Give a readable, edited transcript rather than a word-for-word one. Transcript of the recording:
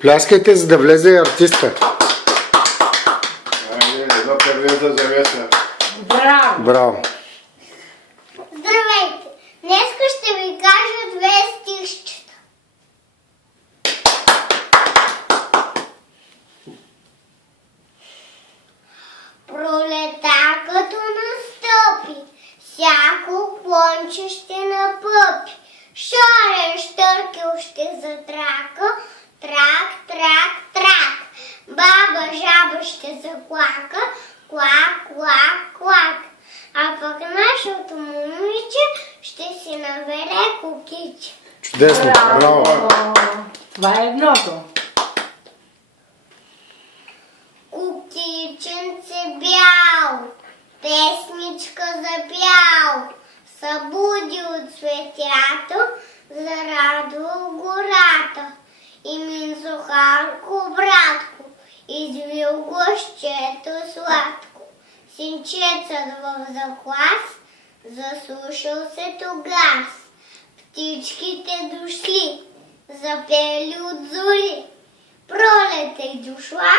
Пляскайте, за да влезе артиста. Едно първията завеса. Браво! Браво! Здравейте! Днеска ще ви кажа две стихчета. Пролета като настъпи, всяко клонче ще напъпи. Шорен штъркел ще затрака, трак, трак, трак. Баба жаба ще заклака, клак, клак, клак. А пък нашето момиче ще си набере кукиче. Чудесно! Браво! Това е едното. Кукиченце бял, песничка запял, събуди от светято, зарадвал гората. И Минзухарко, братко, извил гощето сладко. Синчецът в заклас, заслушал се тогас. Птичките дошли, запели от зори. Пролет е дошла,